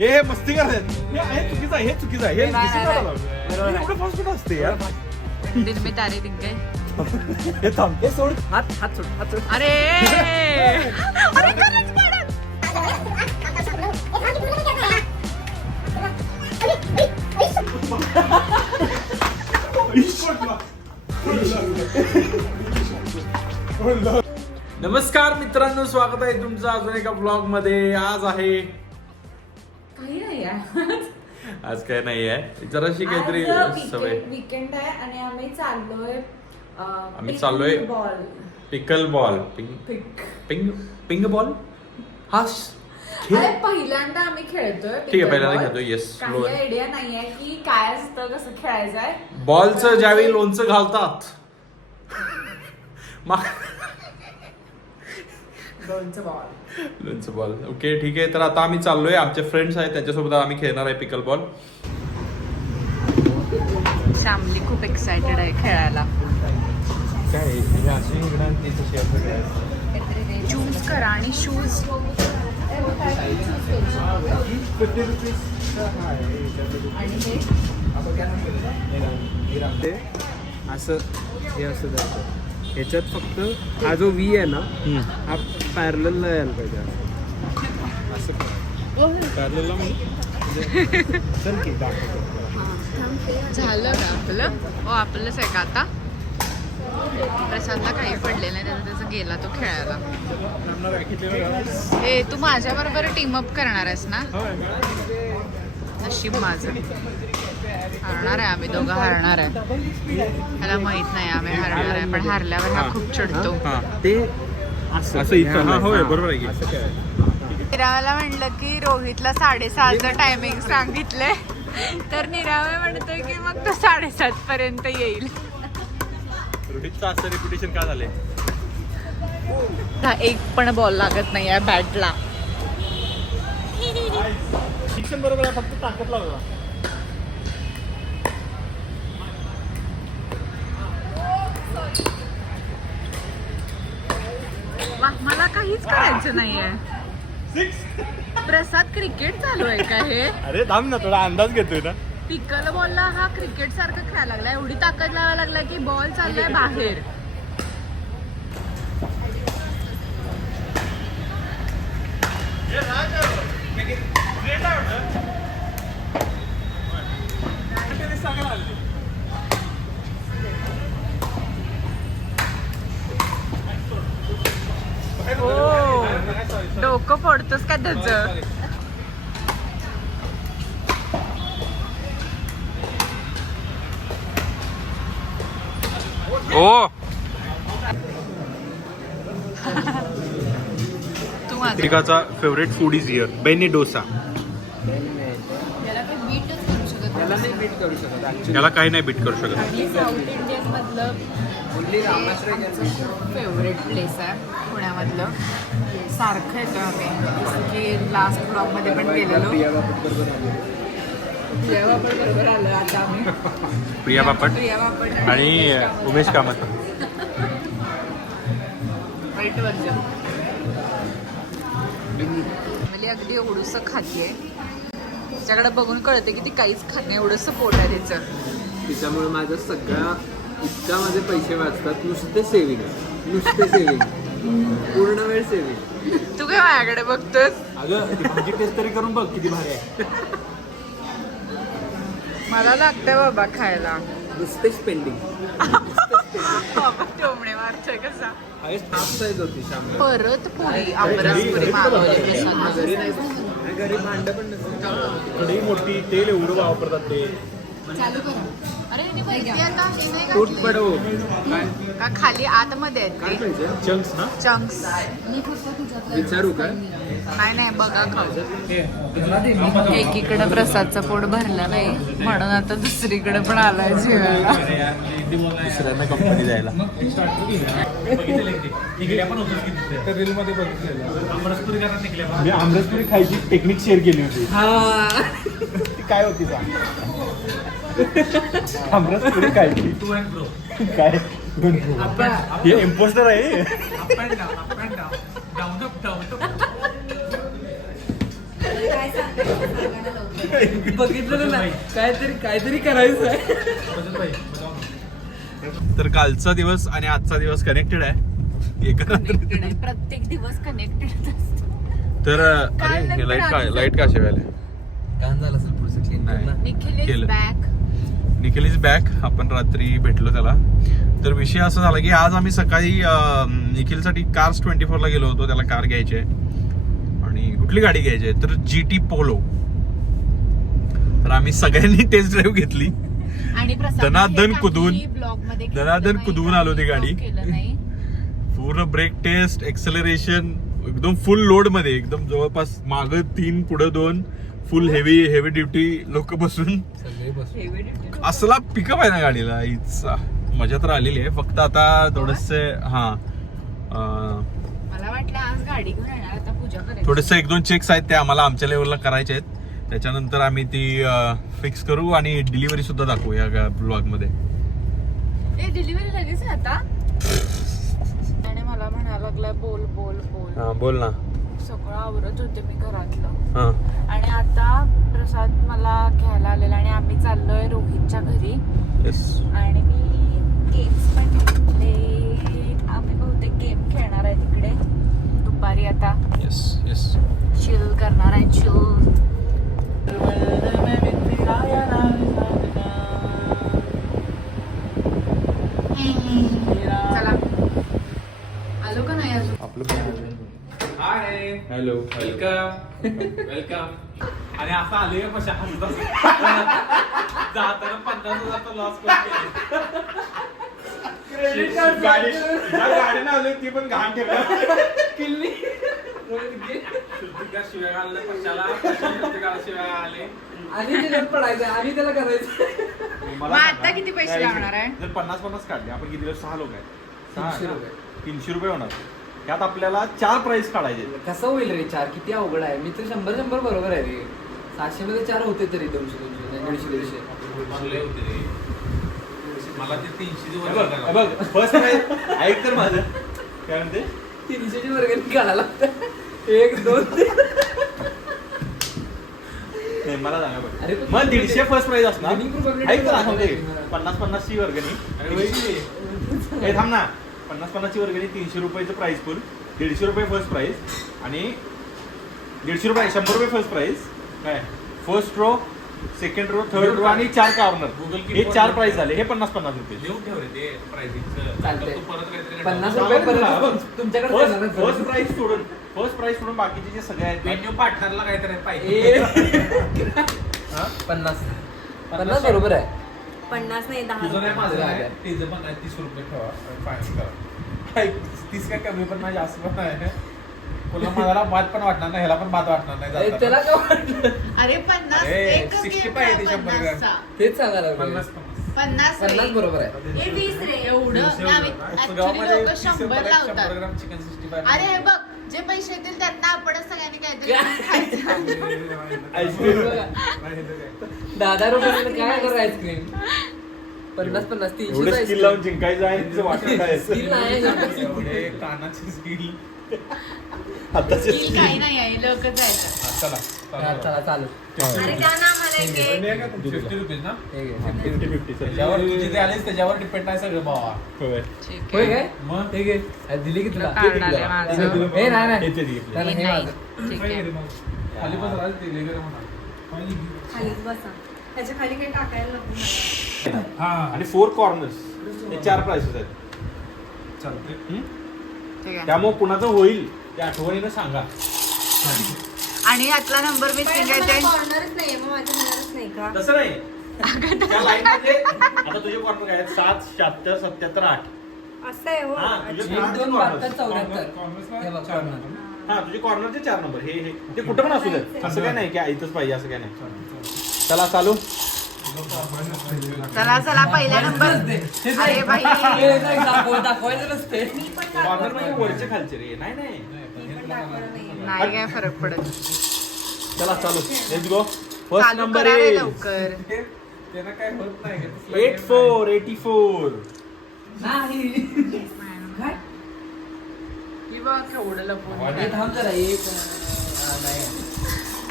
हे मस्ती करतात. हे चुकीचं आहे, हे चुकीचं आहे. हे एवढं फास्ट कुठं असते यार. दिल में तारे दिख गए. हे थांब, हे सोड. हात सोड, हात सोड. अरे अरे खरंच पडत. नमस्कार मित्रांनो, स्वागत आहे तुमचं अजून एका ब्लॉग मध्ये. आज आहे काही नाही आज काय नाही आहे, जराशी काहीतरी सवय. वीकेंड आहे आणि आम्ही चाललोय बॉल पिकल बॉल. पिंग बॉल हा अरे पहिल्यांदा आम्ही खेळतोय. ठीक आहे, पहिल्यांदा खेळतोय. येस, काही आयडिया नाहीये की काय असतं, कसं खेळायचंय. बॉलचं ज्यावेळी लोणचं घालतात लोणचं बॉल. ओके, ठीक आहे. तर आता आम्ही चाललोय, आमचे फ्रेंड्स आहेत त्यांच्यासोबत आम्ही खेळणार आहे पिकल बॉल. श्यामली खूप एक्साइटेड आहे खेळायला. काय चूज करा आणि शूज असं हे असं जातं. ह्याच्यात फक्त हा जो व्ही आहे ना, हा पॅरलल यायला पाहिजे. असं पॅरलल झालं का आपलं? हो, आपलंच आहे का आता? प्रसादला काही पडले नाही, त्याचा गेला तो खेळायला. ए, तू माझ्या बरोबर टीमअप करणार आहेस ना? नशीब माझं. हारणार आहे आम्ही दोघं, हारणार आहे. त्याला माहित नाही आम्ही हारणार आहे, पण हारल्यावर हा खूप चिडतो. ते असं इथं. होय, बरोबर आहे की. निरावाला म्हणलं की रोहितला 6:30चं टायमिंग सांगितलंय, तर निरावा म्हणतोय की मग तो 7:30 पर्यंत येईल. रोहितचं असं रेप्युटेशन का झालंय? एक पण बॉल लागत नाही आहे बॅटला. शिक्षण बरोबर आहे, फक्त ताकद लागला. वा, मला काहीच करायचं नाहीये. प्रसाद, क्रिकेट चालू आहे का हे? अरे थांब ना, थोडा अंदाज घेतोय ना. पिकल बॉलला हा क्रिकेट सारखं खेळायला लागलाय. एवढी ताकद लावायला लागलाय की बॉल चाललाय बाहेर. हो, डोकं फोडतोस का त्याचं? ओ, तू माझं त्रिकाचा फेवरेट फूड इज हिअर, बेनी डोसा. याला काही बीटच करू शकत त्याला नाही बीट करू शकत actually. याला काही नाही बीट करू शकत. आणि साऊथ इंडियन मधलं Only रामाश्रय फेवरेट प्लेस आहे पुण्यामधलं. सारखं येतो आम्ही, जसं की लास्ट ब्लॉग मध्ये पण गेलेलो. प्रिया बापट बरोबर आलो आता आम्ही. प्रिया बापट प्रिया बापट आणि उमेश कामत. वाईट वर्जन. फॅमिली अगदी एवढंसं खाते. त्याच्याकडे बघून कळते की ती काहीच खात नाही, एवढंसं पोट आहे तिचं. तिच्यामुळे माझं सगळा इतका माझे पैसे वाचतात. नुसते सेव्हिंग, पूर्ण वेळ सेव्हिंग. तू काय माझ्याकडे बघतोस? अगं ती भाजी टेस्ट तरी करून बघ किती भारी आहे. मला लागतंय बाबा खायला. नुसते स्पेंडिंग. बाबा टोमणे मारतोय कसा. हाफ साईज होती शाम. परत पुरी आमरसपुरी मागवली. घरी नाही, घरी भांड पण नसतं. कढई मोठी, तेल एवढं वापरतात ते. चालू करा. अरे ती माहिती आता हे नाही फूट घातली. पडव का खाली आतमध्ये आहेत काय ते पाहिजे चंक्स ना. चंक्स. विचारू का? नाही बघा खाऊ. एकीकडे प्रसादचं पोट भरलं नाही म्हणून आता दुसरीकडे पण आलाय जेवायला. दुसऱ्यांना कंपनी द्यायला. मी आमरसपुरी खायची टेक्निक शेअर केली होती. ती काय होती सांग? आमरसपुरी खायची काय? हे इम्पोस्टर आहे. बघितलं ना काहीतरी करायचं आहे. तर कालचा दिवस आणि आजचा दिवस कनेक्टेड आहे Connected आहे. प्रत्येक दिवस कनेक्टेड असतो. तर अरे लाईट का अशा वेळेला काम झालं असेल पुढचं क्लीन निखिल इज केलं. बॅक. Nikhil is back. आपण रात्री भेटलो त्याला. तर विषय असा झाला की आज आम्ही सकाळी निखिलसाठी कार्स 24 ला गेलो होतो. त्याला कार घ्यायची आहे आणि कुठली गाडी घ्यायची आहे तर GT पोलो. तर आम्ही सगळ्यांनी टेस्ट ड्राईव्ह घेतली. आणि दनादन कुदवून आलो ती गाडी. पूर्ण ब्रेक टेस्ट, एक्सेलरेशन एकदम फुल लोड मध्ये, एकदम जवळपास माग 3 पुढे 2, फुल हेवी ड्युटी लोक बसून असला पिकअप आहे ना गाडीला. इतका मजा तर आलेली आहे. फक्त आता थोडस मला वाटलं आज गाडी घेऊन येणार, आता पूजा करायची. थोडेसे 1-2 चेक्स आहेत ते आम्हाला आमच्या लेवलला करायचे आहेत. त्याच्यानंतर आम्ही ती फिक्स करू आणि डिलिव्हरी सुद्धा दाखवू या ब्लॉग मध्ये. डिलिव्हरी लगेच आहे आता. आणि मला म्हणायला लागलाय बोल बोल बोल. बोल ना. सगळं आवरत होते मी घरातलं आणि आता प्रसाद मला घ्यायला आलेला आणि आम्ही चाललोय रोहितच्या घरी. आणि मी गेम्स पण घेतले. आम्ही बहुतेक गेम खेळणार आहे तिकडे दुपारी. आता चिल करणार आहे. चिल. चला आलो का नाही अजून. Hi hello welcome. आणि असं आले कशा जाताना 50,000 लॉस गाडीनं आले ती पण घाण ठेवला. किल्ली शिव्या घालल्या कशाला शिव्या आले आणि त्याच्यात पडायचं आणि त्याला करायचं. मग आता किती पैसे लागणार आहे. जर 50-50 काढले आपण किती 6 लोक आहेत. 300 रुपये. 300 रुपये होणार. त्यात आपल्याला 4 प्राइस काढायचे. कसं होईल रे 4? किती अवघड आहे. मी तर 100 बरोबर आहे रे. 700 मध्ये 4 होते तरी 200 150 मला ते 300 बघ फर्स्ट प्राइस ऐक तर माझं काय म्हणते 300 वर्गाने काढायला लागतं. 1 2 नाही मला सांगा बघ. अरे मग 150 फर्स्ट प्राइस असणार. Winning probability ऐक तर दाखवते 50-50 ची वर्गणी. हे थांब ना. 50-50 ची वर्गणी 300 रुपयाचं प्राइस पूल, 150 रुपये फर्स्ट प्राइस आणि 150 रुपये 100 रुपये फर्स्ट प्राइस. काय first row, second row, third row आणि 4 कॉर्नर. हे 4 प्राइस झाले. हे 50-50 रुपये. चालतंय. 50 रुपये परत तुमच्याकडे फर्स्ट प्राइस सोडून बाकीचे जे सगळे आहेत मेन्यू पार्टनरला काहीतरी पाहिजे. 50 बरोबर आहे. 50 नाही 10 तुझं काय माझं आहे तिचं पण आहे 30 रुपये ठेवा फायनल करा. काय 30 काय कमी पण नाही जास्त पण नाही. तुला मला बाद पण वाटणार नाही, ह्याला पण बाद वाटणार नाही जाताना. त्याला काय वाटलं. अरे 50 ए, एकच 60 game पाहिजे आहे 100 50चा. तेच सांगायला 50 रे. 50 बरोबर आहे. हे 20 रे. एवढं ऍक्च्युली लोक 100 लावतात. Gram chicken 65. अरे हे बघ जे पैसे येतील त्यातनं आपणच सगळ्यांनी काहीतरी खायचं. 10 रुपये काय करू आईस्क्रीम. 50 एवढं 300 स्किल लावून जिंकायचं आहे तिचं वाटत आहे. स्किल नाही. एवढे कानाची स्किल. आताचे Skill काही नाही आहे लोकच जायचं. चला चला चालू. अरे द्या ना मला एक घे. 50 रुपीज ना. हे घे. 50-50 त्याच्यावर तुझे जे आलेस त्याच्यावर डिपेंड आहे सगळं भावा. ठीक होय आहे. काय मग हे घे. दिली की तुला. कार्ड आलंय माझं. हे नाही हे ते दिले. त्याला हे नाही. माझं. ठीक आहे. खाली बस राज दिले गरे म्हणा. खालीच बसा. त्याच्या खाली काही टाकायला नको. हा आणि 4 कॉर्नर्स हे 4 प्राइसेस आहेत. चालते. ठीक आहे. त्यामुळे कुणाचं होईल त्या आठवणीनं सांगा. आणि यातला नंबर मिसिंग आहे ते. कॉर्नरच नाहीये मग माझ्या होणारच नाही का? तसं नाही त्या लाईन मध्ये आता तुझे कॉर्नर काय आहेत 7, 76, 77, 8. असं आहे हो. हा तुझे 1 2 72 74. हे बघ चार corner. नंबर. हा तुझे कॉर्नरचे 4 नंबर हे ते कुठं पण असू दे. असं काय नाही की इथंच पाहिजे असं काय नाही. चला चालू. चला पहिला नंबर. अरे भाई दाखवायचं नसते. कॉर्नर म्हणजे वरचे खालचे रे. नाही नाही मी पण दाखवलं नाहीये. नाही काय फरक पडत. चला चालू. Let's go. फर्स्ट चालू नंबर करा रे आहे लवकर. त्यानं काय होत नाही का? 84. नाही. ही बघ केवढं लपून हे आहे. थांब जरा एक नाही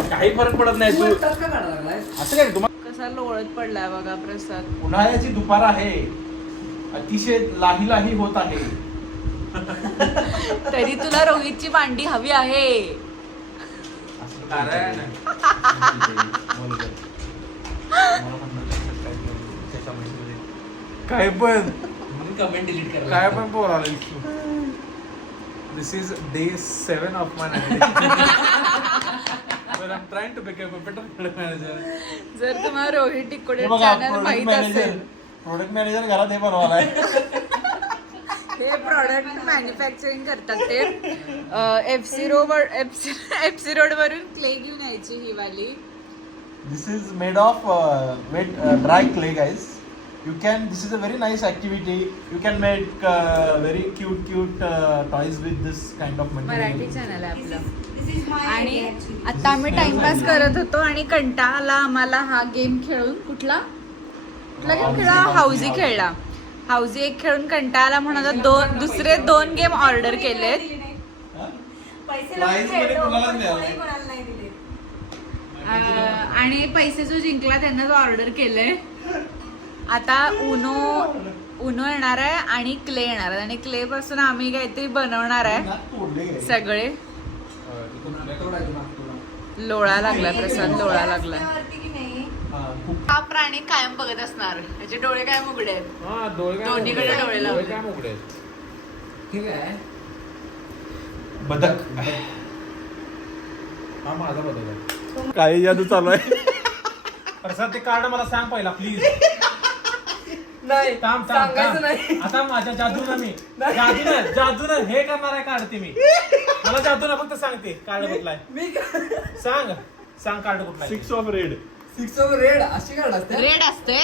काही फरक पडत नाही तू असं काय तुम्हाला कसा लोळत पडलाय बघा प्रसाद. उन्हाळ्याची दुपार आहे, अतिशय लाही लाही होत आहे. तरी तुला रोहितची मांडी हवी आहे. कारण काय पण कमेंट डिलीट करा. काय पण बोलायला this is day 7 of my But I'm trying to become a better product manager. जर तुम्हाला रोहित टिकोडे चॅनल माहित असेल, प्रोडक्ट मॅनेजर घरात हे बनवायला हे प्रॉडक्ट मॅन्युफॅक्चरिंग करतात ते. FC रोड वरून क्ले घेऊन यायची ही वाली. This is made of wet dry clay, guys. This is a very nice activity. You can make very cute toys with this kind of material. Marathi channel आहे आपलं. This is my आणि idea actually. आता आम्ही timepass करत होतो आणि कंटाळा आला आम्हाला हा गेम खेळून. कुठला गेम खेळला? हाऊजी खेळला. हाऊजी एक खेळून कंटाळा आला म्हणून आता दुसरे 2 गेम ऑर्डर केलेत. पैसे Prize मध्ये कुणालाच मिळालं नाही. कोणाला नाही दिले. आणि पैसे जो जिंकला त्यांनाच ऑर्डर केलंय. आता उनो येणार आहे आणि क्ले येणार आहे आणि क्ले पासून आम्ही काहीतरी बनवणार आहे सगळे. लोळा लागला प्रसाद, लोळा लागला. रस्त्यावरती की नाही हा प्राणी कायम बघत असणार. त्याचे डोळे कायम उघडे आहेत. दोन्हीकडे डोळे लावले. ठीक आहे. बदक. हा माझा बदक आहे. काय जादू चालू आहे? प्रसाद ते कार्ड मला सांग पहिला प्लीज. नाही सांगायचं नाही. आता माझ्या जादून हे करणार आहे कार्ड ते मी. मला जादून फक्त सांगते कार्ड कुठलाय. मी सांग कार्ड कुठलाय. 6 ऑफ रेड. 6 ऑफ रेड अशी कार्ड असते. रेड असते.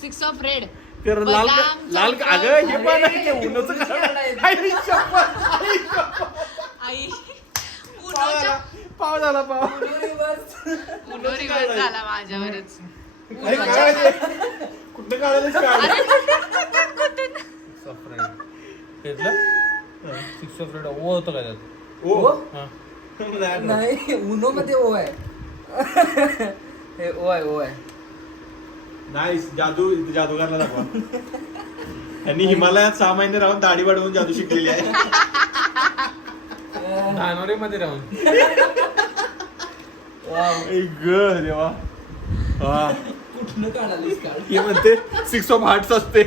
6 ऑफ रेड. लाल अगं हे पण आहे, उन्हाचं कार्ड आहे. आई पाव झाला पाव. उनो रिव्हर्स झाला माझ्यावरच. कुठं काढायला कार्ड? सिक्स ऑफ रेड ओ होतं काय त्यात. ओ नाही उनो मध्ये ओ आहे. हे ओ आहे. नाईस. जादूगारला दाखवा. त्यांनी हिमालयात 6 महिने राहून दाढी वाढवून जादू शिकलेली आहे. धानोरी मध्ये राहून. देवा. हा कुठनं काढालीस कार्ड? हे म्हणते 6 ऑफ हार्ट्स असते.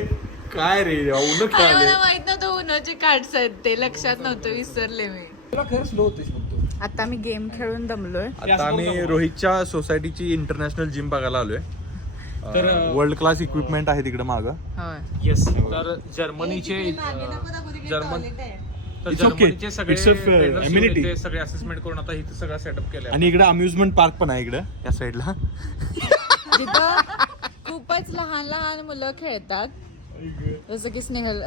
काय रे देवा, उन्ह अरे खेळाले. मला माहित नव्हतं उन्हाचे कार्ड्स आहेत ते. लक्षात नव्हतं, विसरले मी. तुला खरं स्लो होतोय बघतो. आता मी गेम खेळून दमलोय. आता आम्ही रोहितच्या सोसायटीची इंटरनॅशनल जिम बघायला आलोय. तर वर्ल्ड क्लास इक्विपमेंट आहे तिकडे मागं. होय. येस. तर जर्मनीचे It's okay. It's a amenity. सगळे असेसमेंट करून आता इथे सगळं सेटअप केलंय. आणि इकडे अम्युजमेंट पार्क पण आहे इकडे या साईडला. जिथं खूपच लहान लहान मुलं खेळतात. जसं की स्नेहल,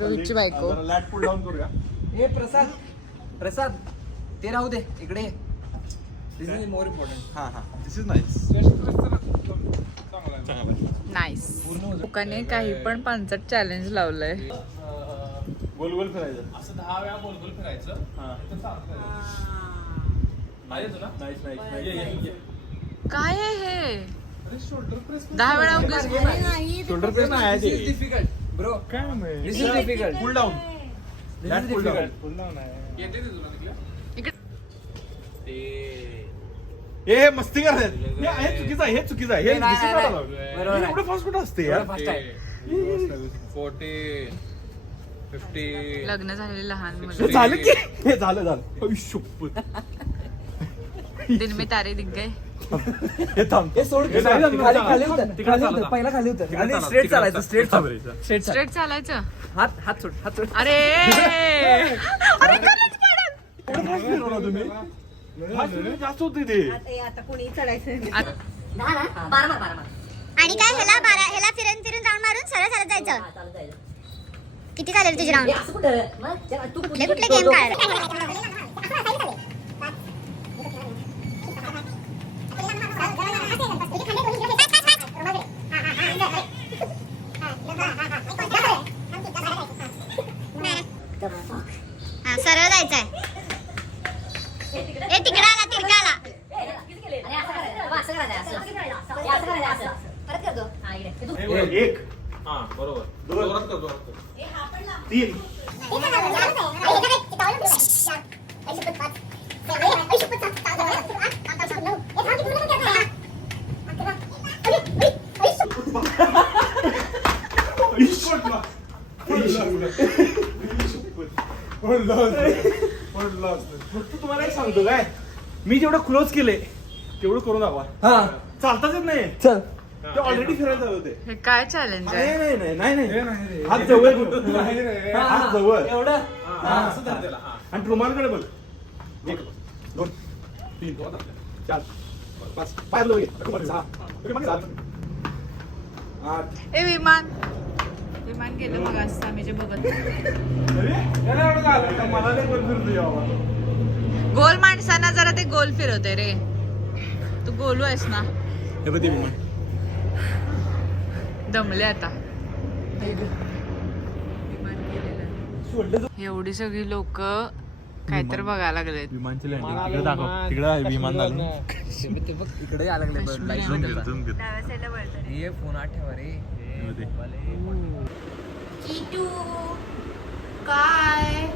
रोहितची बायको. लॅट पुल डाऊन करूया. हे प्रसाद ते राहू दे इकडे. दिस इज मोर इम्पॉर्टंट. हा दिस इज नाईस. नाईस. लोकांनी काही पण 5 चॅलेंज लावलंय. गोल गोल फिरायचं. असं 10 वेळा गोल गोल फिरायचं. हा. तर चालतंय. आहे तुला? नाईस नाईस ये, नाईस. ये. काय आहे हे? अरे शोल्डर प्रेस 10 वेळा उगाच शोल्डर प्रेस नाही आहे दिस इज ते. Difficult bro. काय this is difficult. Pull down. Lat pull down. Difficult. Pull down आहे. येते ते तुला निघलं? इकडे. हे मस्ती करतात. हे चुकीचं आहे. हे चुकीचं आहे. हे नाही, दिसून नाही, आलं. नाही. बरोबर आहे. एवढं फास्ट कुठं असते यार. एवढं fast आहे. 40 50. लग्न झालेले लहान हे मुलं. झालं की हे झालं आई शपथ. दिन में तारे दिख गए. हे थांब. हे सोड. हे नाही झालं. खाली उतर. पहिला खाली उतर. आणि स्ट्रेट चालायचं. स्ट्रेट स्ट्रेट चालायचं. हात सोड. अरे अरे खरंच पडत. एवढं fast फिरवला तुम्ही. Fast फिरवलं जास्त होते ते. आता कोणी चढायचं आणि काय ह्याला फिरून राऊंड मारून सरळ जायचं. किती झाले तुझे राऊंड? कुठले गेम सरळ जायचंय. तिकडे आला. परत करतो एक हा बरोबर दोन तीन तुम्हाला एक सांगतो काय मी जेवढं क्लोज केले तेवढं करू नका हा चालताच येत नाही चल ते ऑलरेडी फिरायला चालू होते हे काय चॅलेंज आहे? नाही हात जवळ हात जवळ एवढं आणि रुमालकडे बघ एक दोन तीन चार पाच पाय लोक आठ ए विमान गेलं बघा असं आम्ही जे बघत मला नाही कोण फिरतो यावा गोल माणसांना जरा ते गोल फिरवते रे. तू गोलू आहेस ना. हे बघ ते विमान. दमले आता. एवढी सगळी लोक काहीतरी बघायला लागलेत. विमानची लँडिंग तिकडे दाखव. तिकडे आहे विमान झालं. इकडे यायला लागले हे फोन आठवा रे. किटू काय